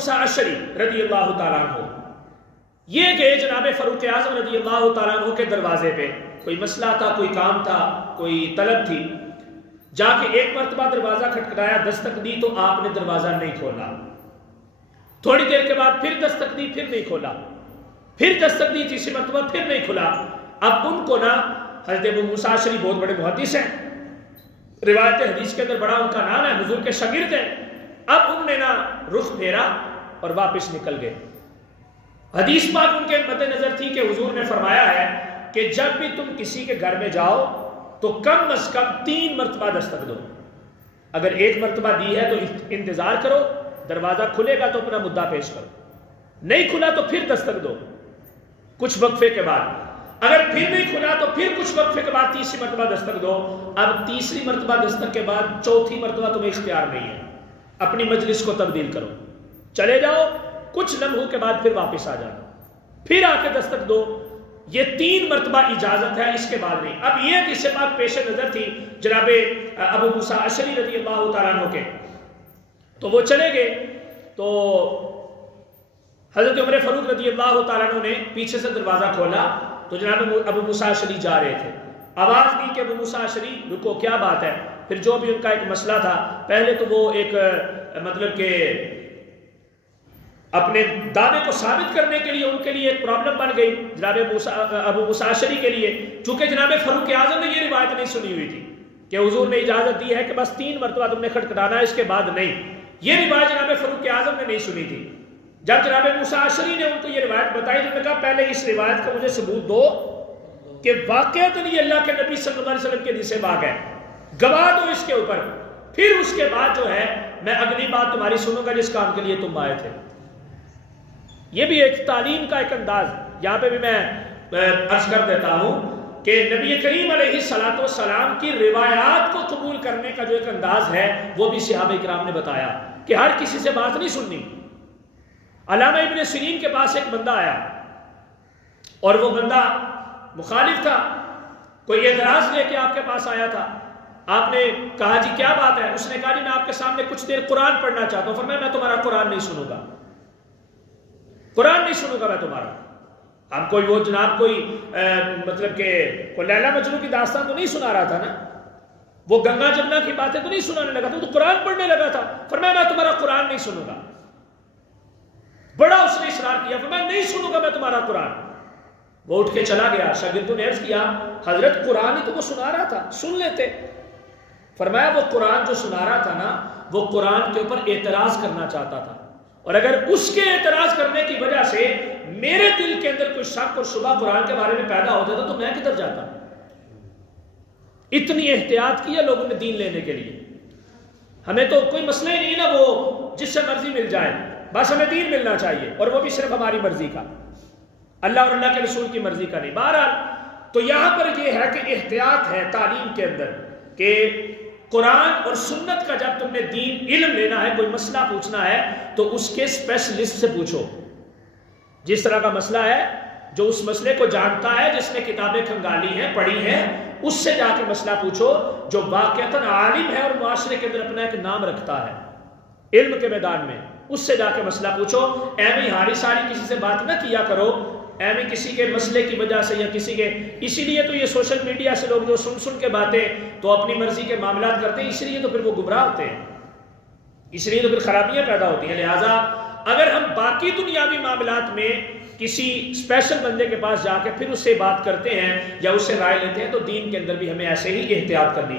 موسیٰ اشعری رضی اللہ تعالیٰ عنہ یہ گئے جناب فاروق اعظم رضی اللہ تعالیٰ عنہ کے دروازے پہ، کوئی مسئلہ تھا، کوئی کام تھا، کوئی طلب تھی، جا کے ایک مرتبہ دروازہ کھٹکھٹایا، دستک دی تو آپ نے دروازہ نہیں کھولا، تھوڑی دیر کے بعد پھر دستک دی، پھر نہیں کھولا، پھر دستک دی تیسری مرتبہ، پھر نہیں کھلا۔ اب ان کو نا حضرت ابو موسیٰ اشعری بہت بڑے محدث ہیں، روایت حدیث کے اندر بڑا ان کا نام ہے، حضور کے شاگرد ہیں، اب انہوں نے نا رخ پھیرا اور واپس نکل گئے۔ حدیث پاک ان کے مد نظر تھی کہ حضور نے فرمایا ہے کہ جب بھی تم کسی کے گھر میں جاؤ تو کم از کم 3 مرتبہ دستک دو، اگر 1 مرتبہ دی ہے تو انتظار کرو، دروازہ کھلے گا تو اپنا مدعا پیش کرو، نہیں کھلا تو پھر دستک دو کچھ وقفے کے بعد، اگر پھر نہیں کھلا تو پھر کچھ وقفے کے بعد تیسری مرتبہ دستک دو۔ اب تیسری مرتبہ دستک کے بعد چوتھی مرتبہ تمہیں اختیار نہیں ہے، اپنی مجلس کو تبدیل کرو، چلے جاؤ، کچھ لمحوں کے بعد پھر واپس آ جانا، پھر آ کے دستک دو۔ یہ 3 مرتبہ اجازت ہے، اس کے بعد نہیں۔ اب یہ حدیث پاک پیش نظر تھی جناب ابو موسیٰ اشعری رضی اللہ تعالیٰ عنہ کے، تو وہ چلے گئے، تو حضرت عمر فاروق رضی اللہ تعالیٰ عنہ نے پیچھے سے دروازہ کھولا تو جناب ابو موسیٰ اشعری جا رہے تھے، آواز دی کہ ابو موسیٰ اشعری رکو، کیا بات ہے؟ پھر جو بھی ان کا ایک مسئلہ تھا، پہلے تو وہ ایک مطلب کہ اپنے دعوے کو ثابت کرنے کے لیے ان کے لیے ایک پرابلم بن گئی جناب ابو موسیٰ اشعری کے لیے، چونکہ جناب فاروق اعظم نے یہ روایت نہیں سنی ہوئی تھی کہ حضور نے اجازت دی ہے کہ بس 3 مرتبہ تم نے کھٹکھٹانا ہے، اس کے بعد نہیں، یہ روایت جناب فاروق اعظم نے نہیں سنی تھی۔ جب جناب موسیٰ اشعری نے ان کو یہ روایت بتائی تو انہوں نے کہا پہلے اس روایت کا مجھے ثبوت دو کہ واقعتاً یہ اللہ کے نبی صلی اللہ علیہ وسلم کے حدیث پاک ہے، گواہ دو اس کے اوپر، پھر اس کے بعد جو ہے میں اگلی بات تمہاری سنوں گا جس کام کے لیے تم آئے تھے۔ یہ بھی ایک تعلیم کا ایک انداز، یہاں پہ بھی میں عرض کر دیتا ہوں کہ نبی کریم علیہ السلام کی روایات کو قبول کرنے کا جو ایک انداز ہے وہ بھی صحابہ کرام نے بتایا کہ ہر کسی سے بات نہیں سننی۔ علامہ ابن سیرین کے پاس ایک بندہ آیا اور وہ بندہ مخالف تھا، کوئی اعتراض لے کے آپ کے پاس آیا تھا، آپ نے کہا جی کیا بات ہے؟ اس نے کہا جی میں آپ کے سامنے کچھ دیر قرآن پڑھنا چاہتا ہوں۔ فرمایا میں تمہارا قرآن نہیں سنوں گا، قرآن نہیں سنوں گا میں تمہارا۔ ہم کوئی وہ جناب کوئی مطلب کہ کوئی لیلا مجنوں کی داستان تو نہیں سنا رہا تھا نا، وہ گنگا جمنا کی باتیں تو نہیں سنانے لگا تھا، وہ تو قرآن پڑھنے لگا تھا۔ فرمایا میں تمہارا قرآن نہیں سنوں گا، بڑا اس نے اصرار کیا، فرمایا نہیں سنوں گا میں تمہارا قرآن۔ وہ اٹھ کے چلا گیا، شاگردوں نے عرض کیا حضرت قرآن ہی تو وہ سنا رہا تھا، سن لیتے۔ فرمایا وہ قرآن جو سنا رہا تھا نا وہ قرآن کے اوپر اعتراض کرنا چاہتا تھا، اور اگر اس کے اعتراض کرنے کی وجہ سے میرے دل کے اندر کوئی شک اور شبہ قرآن کے بارے میں پیدا ہو جاتا تو میں کدھر جاتا؟ اتنی احتیاط کی ہے لوگوں نے دین لینے کے لیے۔ ہمیں تو کوئی مسئلہ ہی نہیں نا وہ جس سے مرضی مل جائے، بس ہمیں دین ملنا چاہیے، اور وہ بھی صرف ہماری مرضی کا، اللہ اور اللہ کے رسول کی مرضی کا نہیں۔ بہرحال تو یہاں پر یہ ہے کہ احتیاط ہے تعلیم کے اندر کہ قرآن اور سنت کا جب تم نے دین علم لینا ہے، کوئی مسئلہ پوچھنا ہے تو اس کے اسپیشلسٹ سے پوچھو، جس طرح کا مسئلہ ہے جو اس مسئلے کو جانتا ہے، جس نے کتابیں کھنگالی ہیں پڑھی ہیں، اس سے جا کے مسئلہ پوچھو جو واقعتاً عالم ہے اور معاشرے کے اندر اپنا ایک نام رکھتا ہے علم کے میدان میں، اس سے جا کے مسئلہ پوچھو۔ ایویں ہاری ساری کسی سے بات نہ کیا کرو، ایویں کسی کے مسئلے کی وجہ سے یا کسی کے، اسی لیے تو یہ سوشل میڈیا سے لوگ جو سن کے باتیں تو اپنی مرضی کے معاملات کرتے ہیں، اس لیے تو پھر وہ گمراہ ہوتے ہیں، اس لیے تو پھر خرابیاں پیدا ہوتی ہیں۔ لہٰذا اگر ہم باقی دنیاوی معاملات میں کسی اسپیشل بندے کے پاس جا کے پھر اس سے بات کرتے ہیں یا اس سے رائے لیتے ہیں تو دین کے اندر بھی ہمیں ایسے ہی احتیاط کرنی